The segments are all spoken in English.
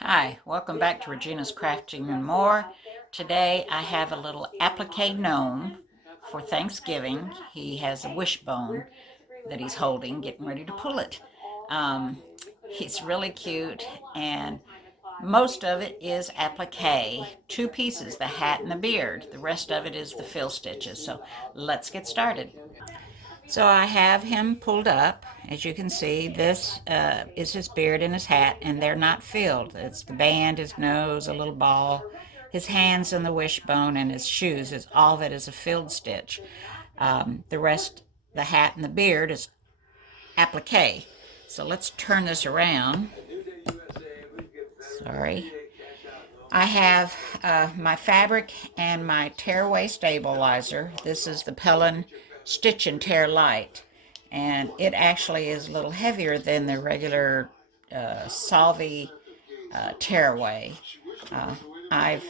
Hi, welcome back to Regina's Crafting and More. Today I have a little applique gnome for Thanksgiving. He has a wishbone that he's holding, getting ready to pull it. He's really cute, and most of it is applique. Two pieces, the hat and the beard. The rest of it is the fill stitches. So let's get started. So I have him pulled up. As you can see, this is his beard and his hat, and they're not filled. It's the band, his nose, a little ball, his hands and the wishbone, and his shoes. Is all of it is a filled stitch. The rest, the hat and the beard, is applique. So let's turn this around. Sorry. I have my fabric and my tearaway stabilizer. This is the Pellin Stitch and Tear Light, and it actually is a little heavier than the regular Solvay tearaway. I've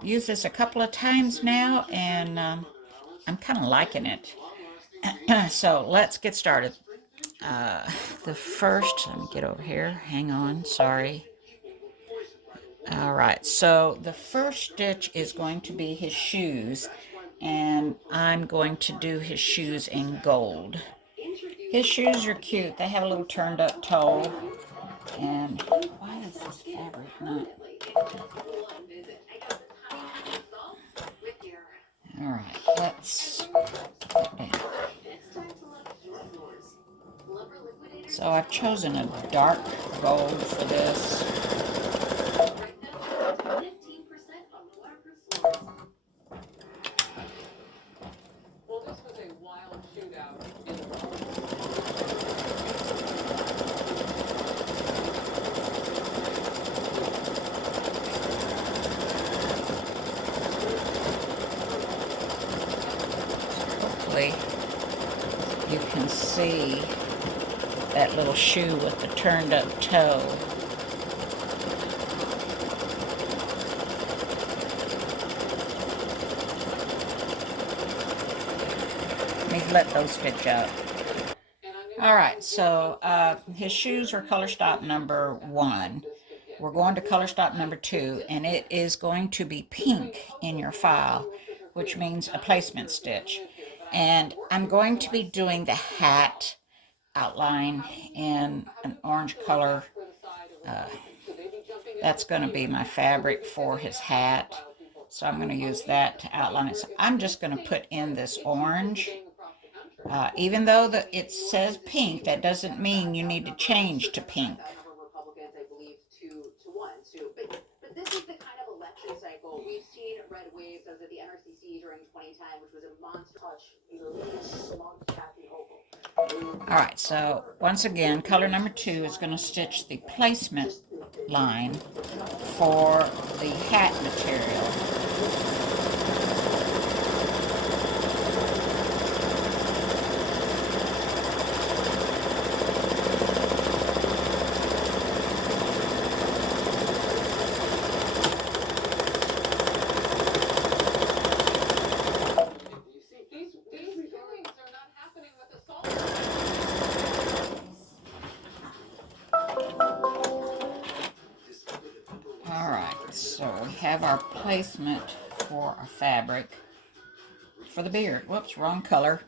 used this a couple of times now, and I'm kind of liking it. So let's get started. The first, let me get over here. Hang on, sorry. All right, so the first stitch is going to be his shoes, and I'm going to do his shoes in gold. His shoes are cute. They have a little turned up toe, and why is this fabric not? All right, let's put that down. So I've chosen a dark gold for this. Hopefully you can see that little shoe with the turned up toe. Let me let those stitch out. All right, so his shoes are color stop number 1. We're going to color stop number 2, and it is going to be pink in your file, which means a placement stitch. And I'm going to be doing the hat outline in an orange color. That's going to be my fabric for his hat. So I'm going to use that to outline it. So I'm just going to put in this orange. Even though it says pink, that doesn't mean you need to change to pink. But this is the kind of election cycle we've seen red waves as at the NRCC during 2010, which was a monster touch. All right, so once again, color number 2 is going to stitch the placement line for the hat material. So we have our placement for our fabric for the beard. Whoops, wrong color.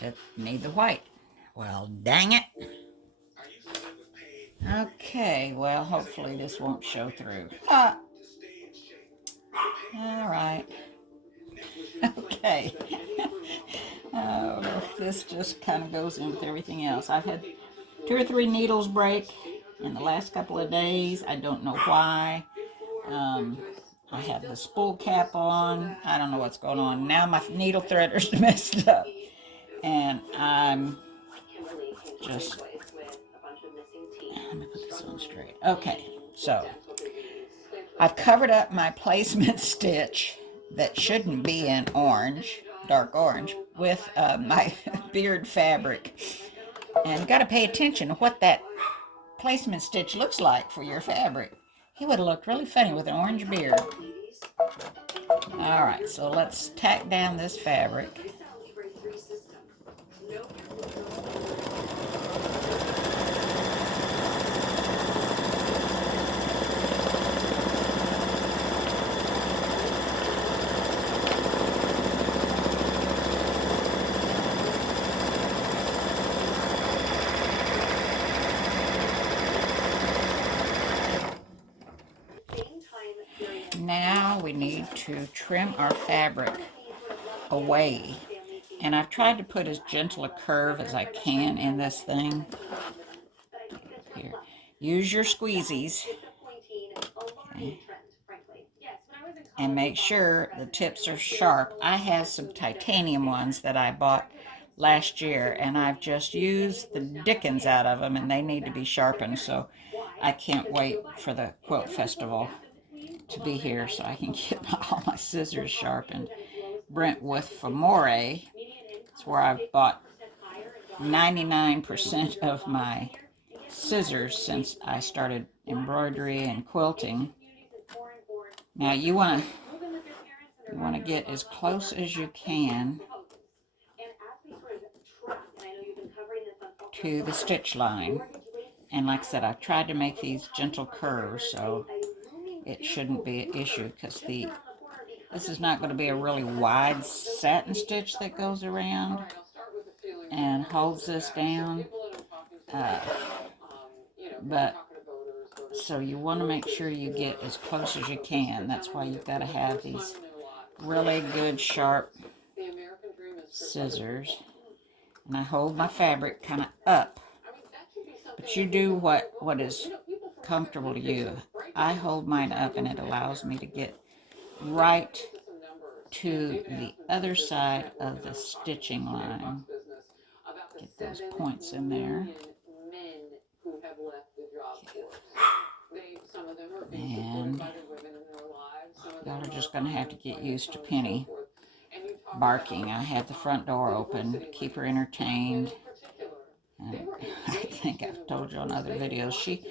It need the white. Well, dang it. Okay, well, hopefully this won't show through. All right. Okay. Oh, this just kind of goes in with everything else. I've had 2 or 3 needles break in the last couple of days. I don't know why. I have the spool cap on. I don't know what's going on. Now my needle threader's messed up. And I'm just... Let me put this on straight. Okay, so I've covered up my placement stitch that shouldn't be in orange, dark orange, with my beard fabric. And you've got to pay attention to what that placement stitch looks like for your fabric. He would have looked really funny with an orange beard. All right, so let's tack down this fabric. now we need to trim our fabric away. And I've tried to put as gentle a curve as I can in this thing. Here. Use your squeezies. Okay. And make sure the tips are sharp. I have some titanium ones that I bought last year, and I've just used the dickens out of them, and they need to be sharpened, so I can't wait for the quilt festival to be here so I can get all my scissors sharpened. Brentwood Famore, it's where I've bought 99% of my scissors since I started embroidery and quilting. Now you want to get as close as you can to the stitch line. And like I said, I've tried to make these gentle curves, so it shouldn't be an issue, because this is not going to be a really wide satin stitch that goes around and holds this down. But so you want to make sure you get as close as you can. That's why you've got to have these really good sharp scissors. And I hold my fabric kind of up. But you do what is comfortable to you. I hold mine up, and it allows me to get right to the other side of the stitching line. Get those points in there. And y'all are just going to have to get used to Penny barking. I have the front door open, keep her entertained. And I think I've told you on other videos, she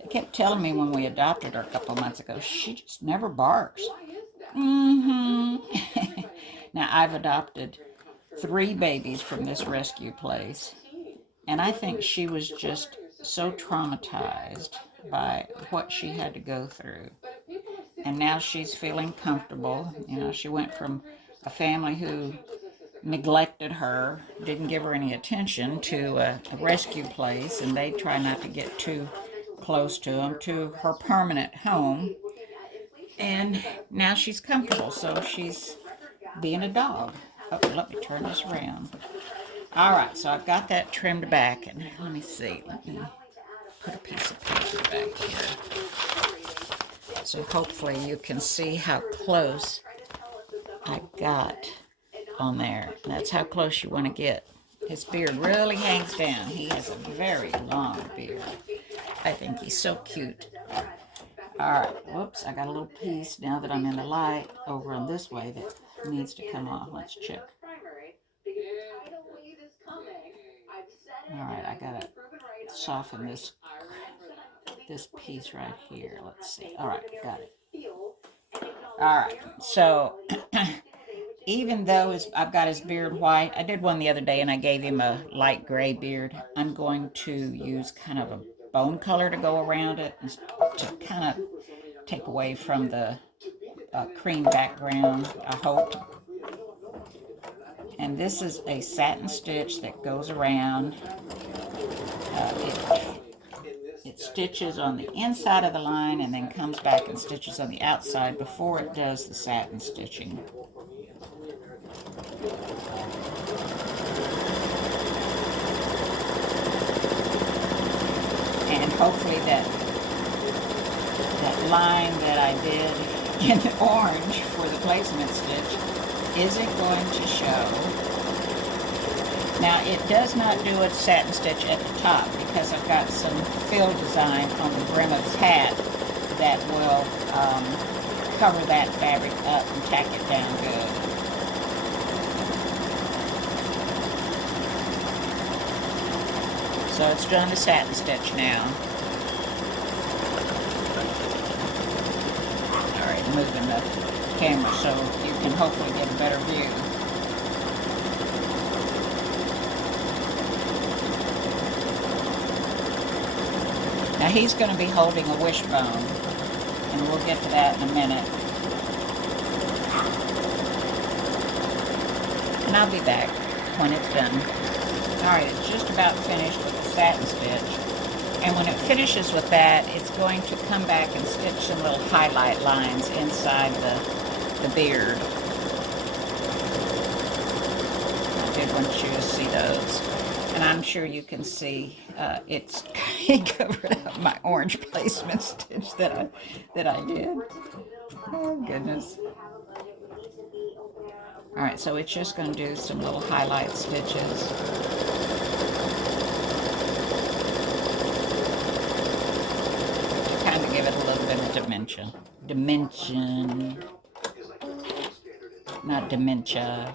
they kept telling me when we adopted her a couple of months ago, she just never barks. Now, I've adopted 3 babies from this rescue place, and I think she was just so traumatized by what she had to go through. And now she's feeling comfortable. You know, she went from a family who neglected her, didn't give her any attention, to a rescue place, and they try not to get too close to them, to her permanent home. And now she's comfortable, so she's being a dog. Oh, let me turn this around. All right, so I've got that trimmed back, and let me see. Let me put a piece of paper back here. So hopefully you can see how close I got on there. That's how close you want to get. His beard really hangs down. He has a very long beard. I think he's so cute. All right, whoops, I got a little piece now that I'm in the light over on this way that needs to come off. Let's check. All right, I gotta soften this piece right here. Let's see. All right, got it. All right, so even though I've got his beard white, I did one the other day and I gave him a light gray beard. I'm going to use kind of a bone color to go around it to kind of take away from the cream background, I hope. And this is a satin stitch that goes around. It stitches on the inside of the line and then comes back and stitches on the outside before it does the satin stitching. And hopefully that line that I did in orange for the placement stitch isn't going to show. Now it does not do a satin stitch at the top because I've got some fill design on the brim of his hat that will cover that fabric up and tack it down good. So it's doing the satin stitch now. Alright, moving the camera so you can hopefully get a better view. Now he's going to be holding a wishbone, and we'll get to that in a minute. And I'll be back when it's done. Alright, it's just about finished with the satin stitch. And when it finishes with that, it's going to come back and stitch some little highlight lines inside the beard. I did want you to see those. And I'm sure you can see it's covered up my orange placement stitch that I did. Oh goodness. All right, so it's just going to do some little highlight stitches. Kind of give it a little bit of dimension. Not dementia.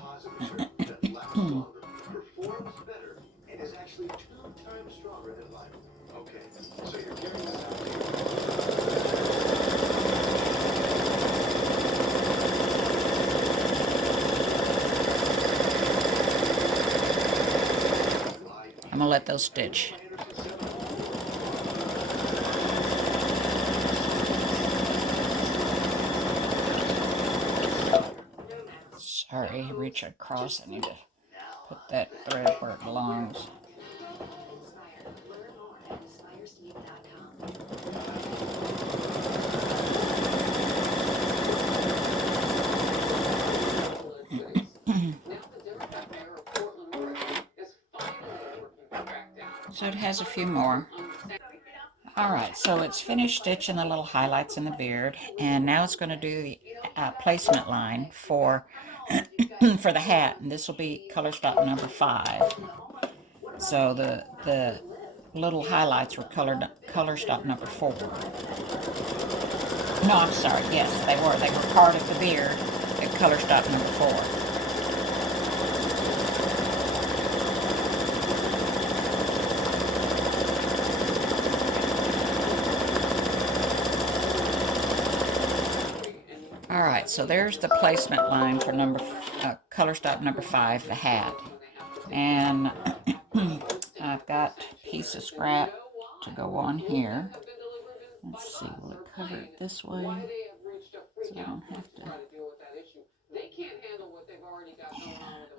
I'm gonna let those stitch. Sorry, reach across. I need to put that thread where it belongs. So it has a few more. Alright, so it's finished stitching the little highlights in the beard, and now it's going to do the placement line for for the hat, and this will be color stop number 5. So the little highlights were color stop number 4. No, I'm sorry, yes, they were. They were part of the beard at color stop number 4. Alright, so there's the placement line for color stop number 5, the hat. And I've got a piece of scrap to go on here. Let's see, will it cover it this way? So I don't have to...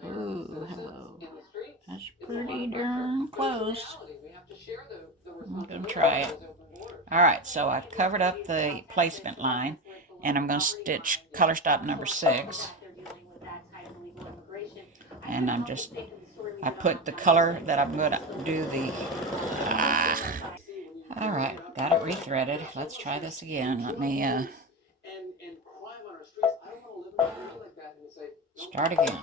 Ooh, hello. That's pretty darn close. I'm going to try it. Alright, so I've covered up the placement line, and I'm going to stitch color stop number 6. And I put the color that I'm going to do the... Alright, got it rethreaded. Let's try this again. Let me start again.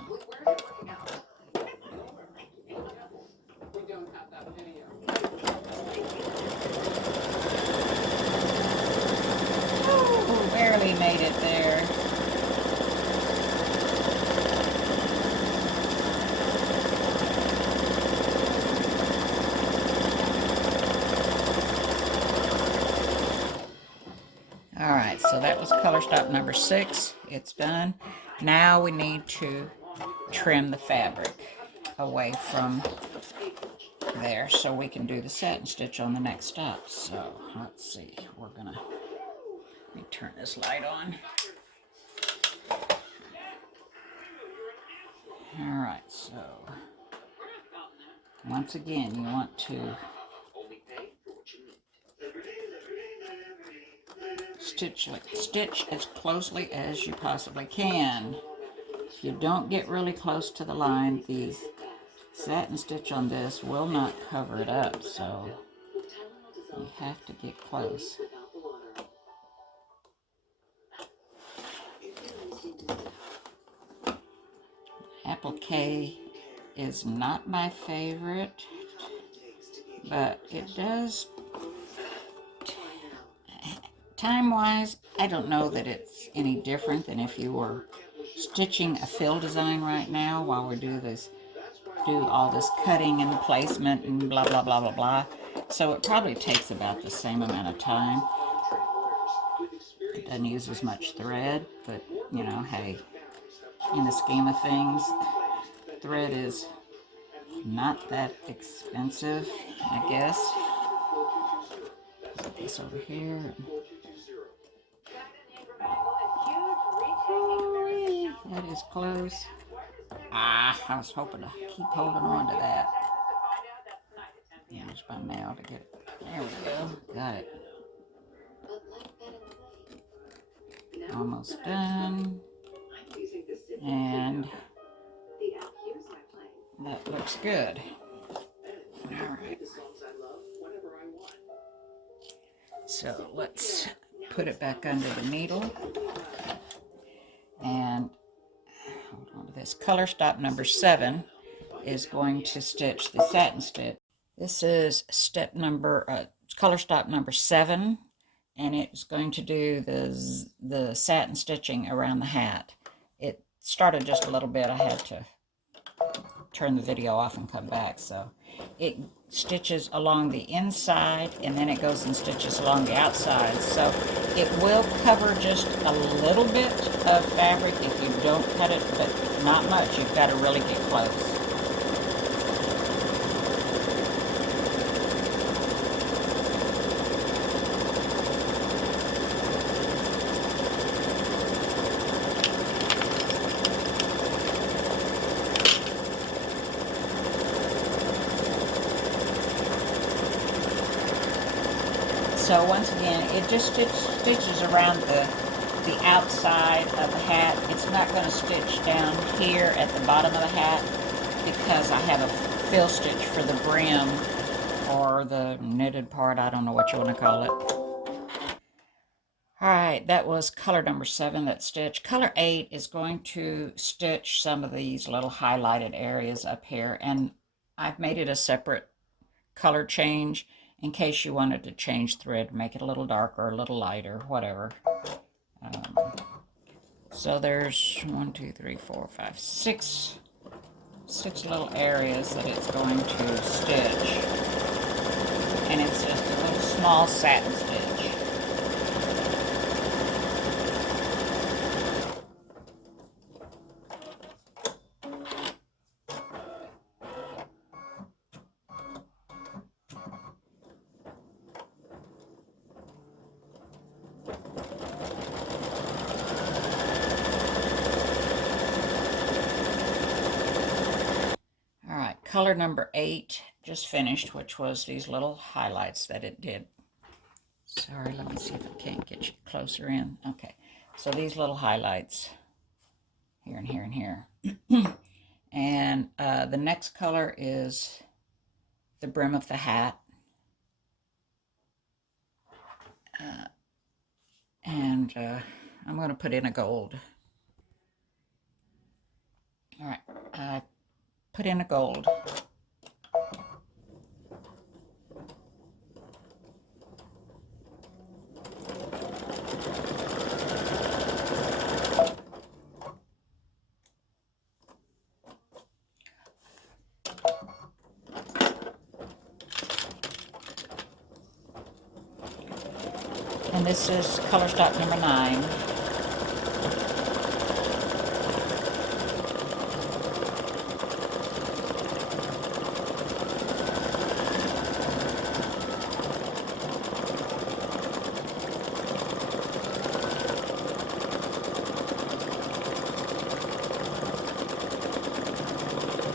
Ooh, barely made it there. Alright, so that was color stop number 6. It's done. Now we need to trim the fabric away from there so we can do the satin stitch on the next stop. So let's see, let me turn this light on. Alright, so once again you want to stitch as closely as you possibly can. If you don't get really close to the line, the satin stitch on this will not cover it up, so you have to get close. Applique is not my favorite, but it does, time-wise, I don't know that it's any different than if you were stitching a fill design right now while we do all this cutting and placement and blah blah blah blah blah. So it probably takes about the same amount of time. It doesn't use as much thread, but you know, hey, in the scheme of things, thread is not that expensive, I guess. Put this over here. That is close. I was hoping to keep holding on to that. Use my nail to get it. There we go. Got it. Almost done. And that looks good. Alright. So let's put it back under the needle. And hold on to this. Color stop number 7 is going to stitch the satin stitch. This is step number, color stop number 7, and it's going to do the satin stitching around the hat. It started just a little bit. I had to turn the video off and come back. So it stitches along the inside, and then it goes and stitches along the outside. So it will cover just a little bit of fabric if you don't cut it, but not much. You've got to really get close. So once again, it just stitches around the outside of the hat. It's not going to stitch down here at the bottom of the hat because I have a fill stitch for the brim or the knitted part. I don't know what you want to call it. Alright, that was color number 7, that stitch. Color 8 is going to stitch some of these little highlighted areas up here, and I've made it a separate color change in case you wanted to change thread, make it a little darker, a little lighter, whatever. So there's 1, 2, 3, 4, 5, 6 little areas that it's going to stitch, and it's just a little small satin stitch. Color number 8 just finished, which was these little highlights that it did. Sorry, let me see if I can't get you closer in. Okay, so these little highlights here and here and here. And the next color is the brim of the hat. And I'm going to put in a gold. All right, I put in a gold. And this is color stock number 9.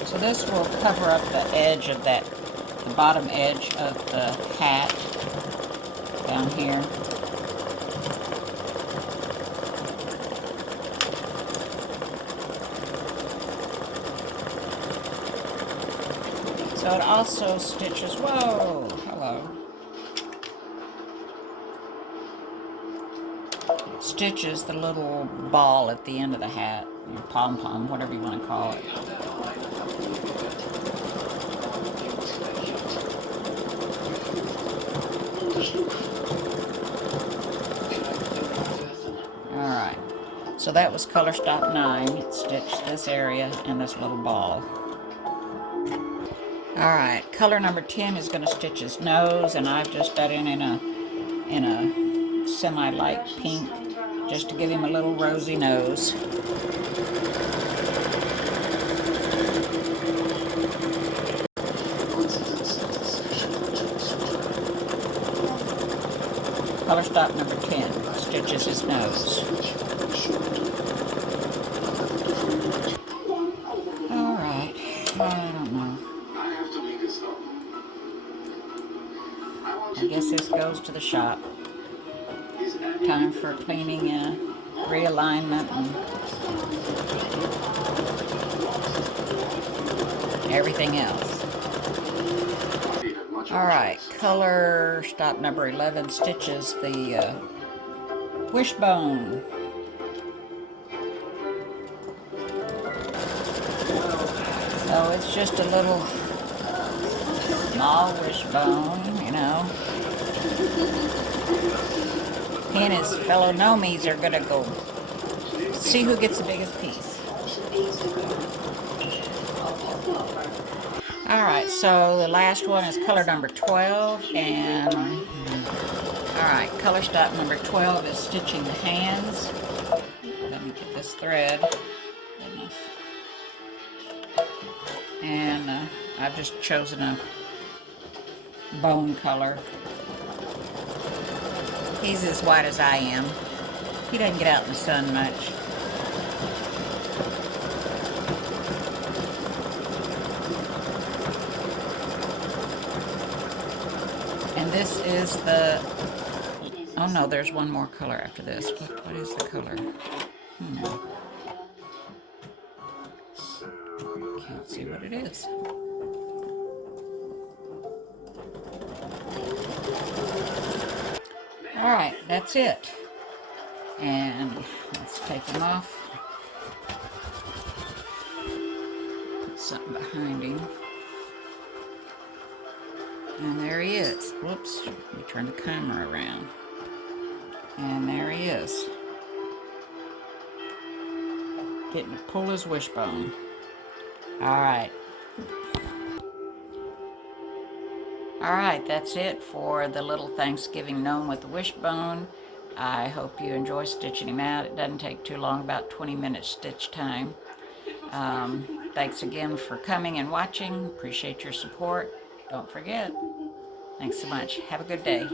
So this will cover up the edge of that, the bottom edge of the hat down here. So it also stitches, whoa, hello. Stitches the little ball at the end of the hat, your pom-pom, whatever you want to call it. Alright, so that was color stop 9. It stitched this area and this little ball. Alright, color number 10 is going to stitch his nose, and I've just done it in a semi-light pink, just to give him a little rosy nose. Color stop number 10 stitches his nose. Alright, I don't know. I guess this goes to the shop. Time for cleaning, realignment, and everything else. Alright, color stop number 11 stitches the wishbone. So it's just a little small wishbone, you know. He and his fellow gnomies are gonna go see who gets the biggest piece. Alright, so the last one is color number 12, and alright, color stop number 12 is stitching the hands. Let me get this thread. Goodness. And I've just chosen a bone color. He's as white as I am. He doesn't get out in the sun much. And this is the, oh no, there's one more color after this. What is the color? Can't see what it is. Alright, that's it. And let's take them off. Put something behind him. And there he is. Whoops, let me turn the camera around. And there he is. Getting to pull his wishbone. Alright. Alright, that's it for the little Thanksgiving gnome with the wishbone. I hope you enjoy stitching him out. It doesn't take too long, about 20 minutes stitch time. Thanks again for coming and watching. Appreciate your support. Don't forget. Thanks so much. Have a good day.